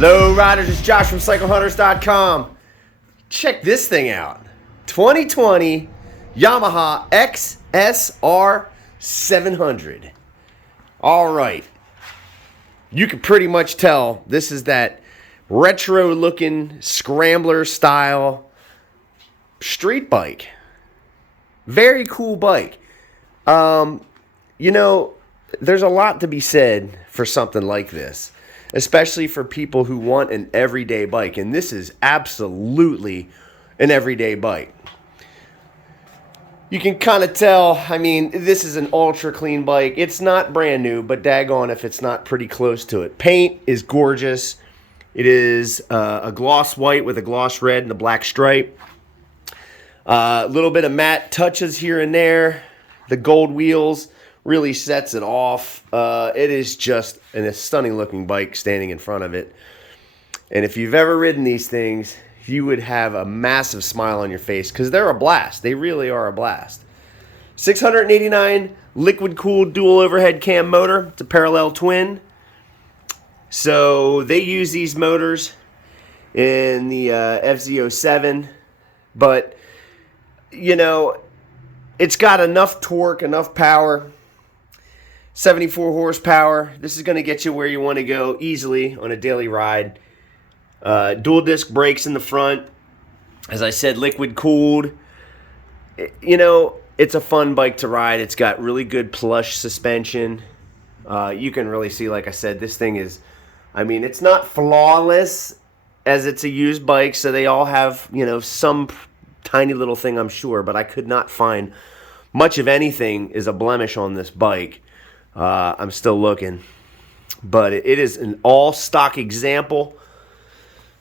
Hello riders, it's Josh from CycleHunters.com. Check this thing out. 2020 Yamaha XSR700. Alright. You can pretty much tell this is that retro looking Scrambler style street bike. Very cool bike. You know, there's a lot to be said for something like this, especially for people who want an everyday bike, and this is absolutely an everyday bike. You can kind of tell, I mean, this is an ultra clean bike. It's not brand new, but daggone if it's not pretty close to it. Paint is gorgeous. It is a gloss white with a gloss red and a black stripe. A little bit of matte touches here and there. The gold wheels really sets it off. It is just a stunning looking bike standing in front of it. And if you've ever ridden these things, you would have a massive smile on your face because they're a blast. They really are a blast. 689 liquid cooled dual overhead cam motor. It's a parallel twin. So they use these motors in the XSR700, but you know, it's got enough torque, enough power. 74 horsepower. This is going to get you where you want to go easily on a daily ride. Dual disc brakes in the front. As I said, liquid cooled. You know, it's a fun bike to ride. It's got really good plush suspension. You can really see, like I said, this thing is, I mean, it's not flawless as it's a used bike, so they all have, you know, some tiny little thing, I'm sure, but I could not find much of anything is a blemish on this bike. I'm still looking, but it is an all-stock example.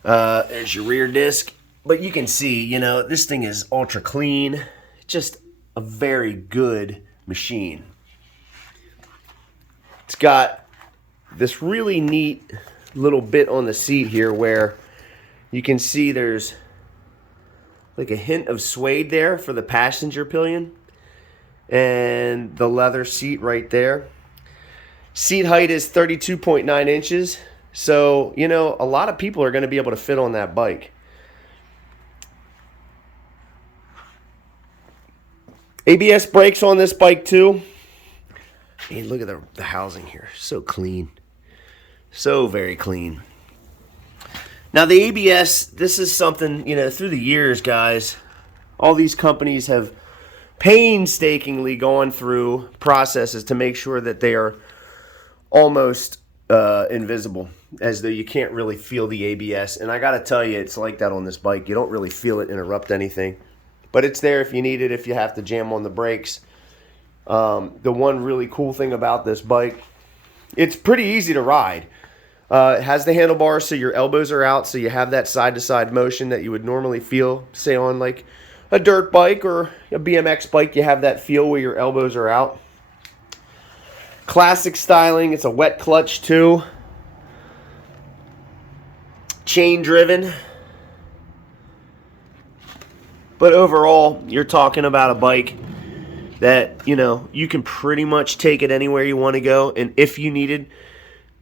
There's your rear disc, but you can see, you know, this thing is ultra clean. Just a very good machine. It's got this really neat little bit on the seat here where you can see there's like a hint of suede there for the passenger pillion, and the leather seat right there. Seat height is 32.9 inches. So, you know, a lot of people are going to be able to fit on that bike. ABS brakes on this bike too. Hey, look at the housing here. So clean. So very clean. Now the ABS, this is something, you know, through the years, guys, all these companies have painstakingly gone through processes to make sure that they are almost invisible, as though you can't really feel the ABS. And I gotta tell you, it's like that on this bike. You don't really feel it interrupt anything, but it's there if you need it, if you have to jam on the brakes. The one really cool thing about this bike, it's pretty easy to ride. It has the handlebars so your elbows are out, so you have that side-to-side motion that you would normally feel, say on like a dirt bike or a BMX bike. You have that feel where your elbows are out. Classic styling. It's a wet clutch too. Chain driven. But overall, you're talking about a bike that, you know, you can pretty much take it anywhere you want to go. And if you needed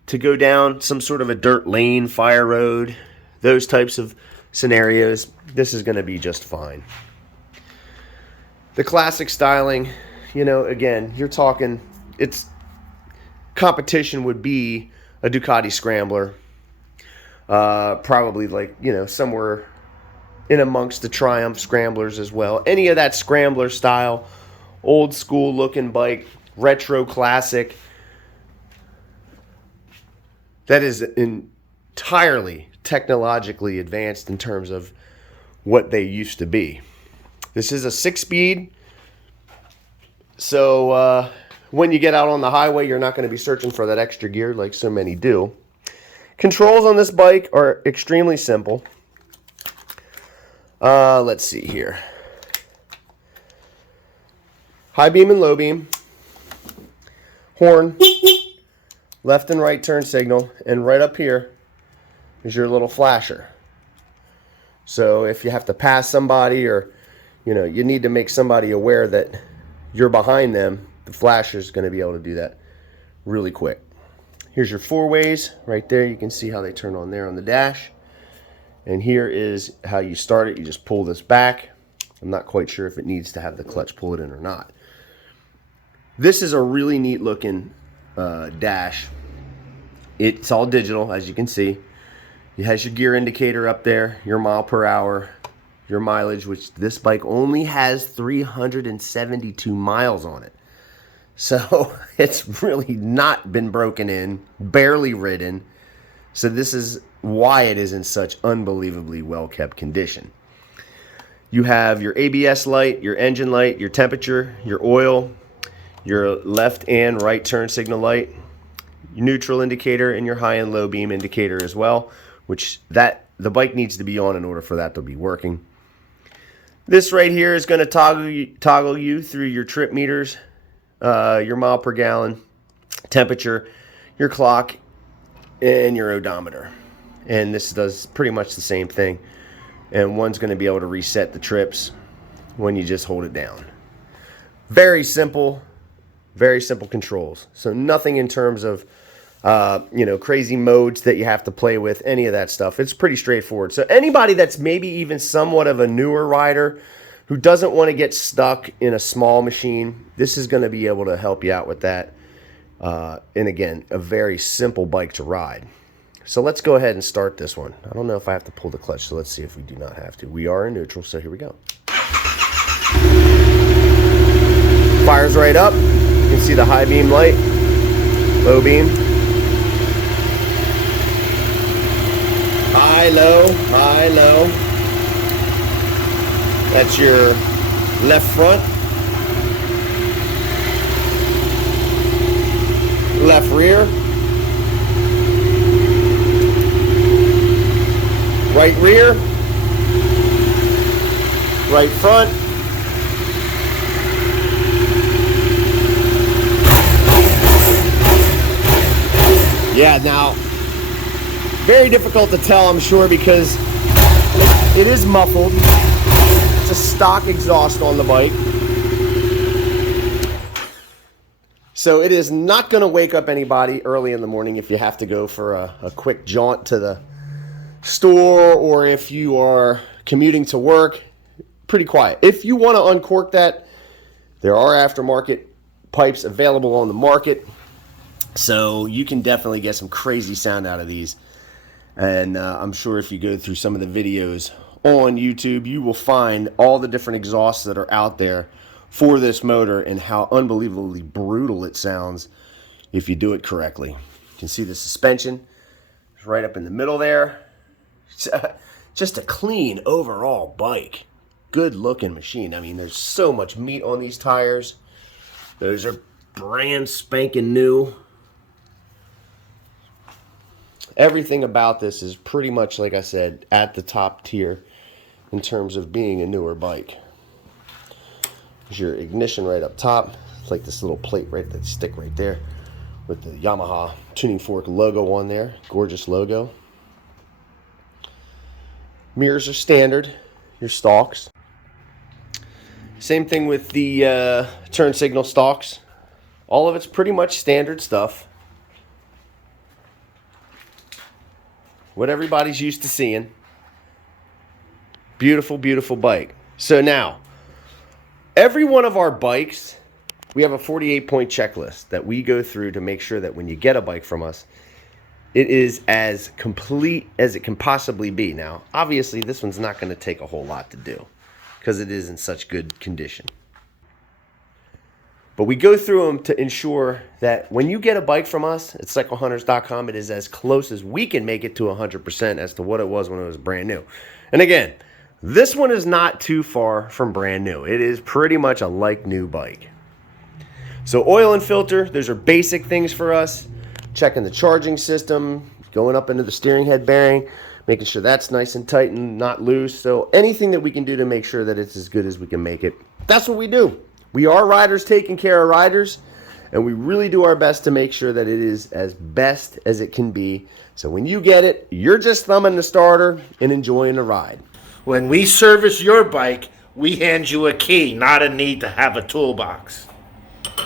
to go down some sort of a dirt lane, fire road, those types of scenarios, this is going to be just fine. The classic styling, you know, again, you're talking, it's competition would be a Ducati Scrambler, probably like, you know, somewhere in amongst the Triumph Scramblers as well. Any of that Scrambler style, old school looking bike, retro classic, that is entirely technologically advanced in terms of what they used to be. This is a 6-speed, so when you get out on the highway, you're not going to be searching for that extra gear like so many do. Controls on this bike are extremely simple. Let's see here. High beam and low beam. Horn. Left and right turn signal. And right up here is your little flasher. So if you have to pass somebody, or you know, you need to make somebody aware that you're behind them, the flasher is going to be able to do that really quick. Here's your four ways right there. You can see how they turn on there on the dash. And here is how you start it. You just pull this back. I'm not quite sure if it needs to have the clutch pull it in or not. This is a really neat looking dash. It's all digital, as you can see. It has your gear indicator up there, your mile per hour, your mileage, which this bike only has 372 miles on it. So it's really not been broken in, barely ridden. So this is why it is in such unbelievably well-kept condition. You have your ABS light, your engine light, your temperature, your oil, your left and right turn signal light, your neutral indicator, and your high and low beam indicator as well, which the bike needs to be on in order for that to be working. This right here is going to toggle you through your trip meters, your mile per gallon, temperature, your clock, and your odometer. And this does pretty much the same thing. And one's going to be able to reset the trips when you just hold it down. Very simple controls. So nothing in terms of crazy modes that you have to play with, any of that stuff. It's pretty straightforward. So anybody that's maybe even somewhat of a newer rider who doesn't want to get stuck in a small machine, this is going to be able to help you out with that. And again, a very simple bike to ride. So let's go ahead and start this one. I don't know if I have to pull the clutch, so let's see if we do not have to. We are in neutral, so here we go. Fires right up. You can see the high beam light, low beam. High, low, high, low. That's your left front. Left rear. Right rear. Right front. Yeah, now, very difficult to tell, I'm sure, because it is muffled. It's a stock exhaust on the bike. So it is not going to wake up anybody early in the morning if you have to go for a quick jaunt to the store or if you are commuting to work. Pretty quiet. If you want to uncork that, there are aftermarket pipes available on the market. So you can definitely get some crazy sound out of these. And I'm sure if you go through some of the videos on YouTube, you will find all the different exhausts that are out there for this motor and how unbelievably brutal it sounds if you do it correctly. You can see the suspension is right up in the middle there. It's just a clean overall bike. Good looking machine. I mean, there's so much meat on these tires. Those are brand spanking new. Everything about this is pretty much, like I said, at the top tier in terms of being a newer bike. There's your ignition right up top. It's like this little plate right that stick right there with the Yamaha tuning fork logo on there. Gorgeous logo. Mirrors are standard. Your stalks. Same thing with the turn signal stalks. All of it's pretty much standard stuff. What everybody's used to seeing. Beautiful, beautiful bike. So now, every one of our bikes, we have a 48-point checklist that we go through to make sure that when you get a bike from us, it is as complete as it can possibly be. Now, obviously, this one's not going to take a whole lot to do because it is in such good condition. But we go through them to ensure that when you get a bike from us at cyclehunters.com, it is as close as we can make it to 100% as to what it was when it was brand new. And again, this one is not too far from brand new. It is pretty much a like-new bike. So oil and filter, those are basic things for us. Checking the charging system, going up into the steering head bearing, making sure that's nice and tight and not loose. So anything that we can do to make sure that it's as good as we can make it, that's what we do. We are riders taking care of riders, and we really do our best to make sure that it is as best as it can be. So when you get it, you're just thumbing the starter and enjoying the ride. When we service your bike, we hand you a key, not a need to have a toolbox. How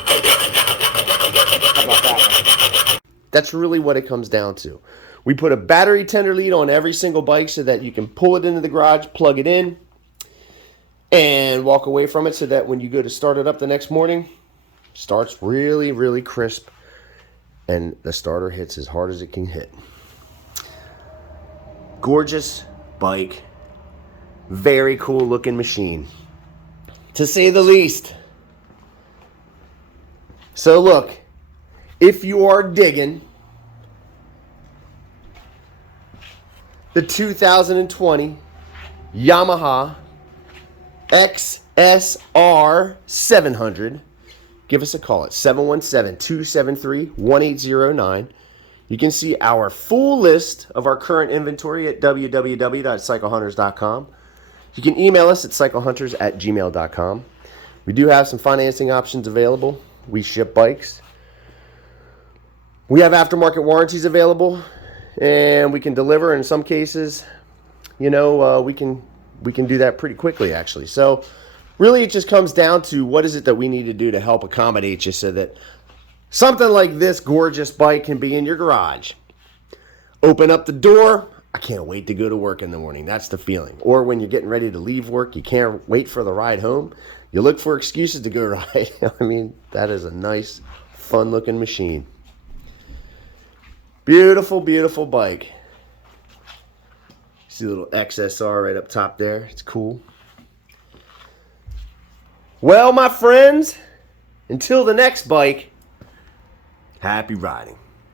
about that one? That's really what it comes down to. We put a battery tender lead on every single bike so that you can pull it into the garage, plug it in, and walk away from it so that when you go to start it up the next morning, it starts really, really crisp, and the starter hits as hard as it can hit. Gorgeous bike. Very cool looking machine, to say the least. So look, if you are digging the 2020 Yamaha XSR700, give us a call at 717-273-1809. You can see our full list of our current inventory at www.cyclehunters.com. You can email us at cyclehunters@gmail.com. We do have some financing options available. We ship bikes. We have aftermarket warranties available, and we can deliver. In some cases, we can do that pretty quickly, actually. So really it just comes down to what is it that we need to do to help accommodate you so that something like this gorgeous bike can be in your garage. Open up the door. I can't wait to go to work in the morning. That's the feeling. Or when you're getting ready to leave work, you can't wait for the ride home. You look for excuses to go ride. I mean, that is a nice, fun-looking machine. Beautiful, beautiful bike. See the little XSR right up top there. It's cool. Well, my friends, until the next bike, happy riding.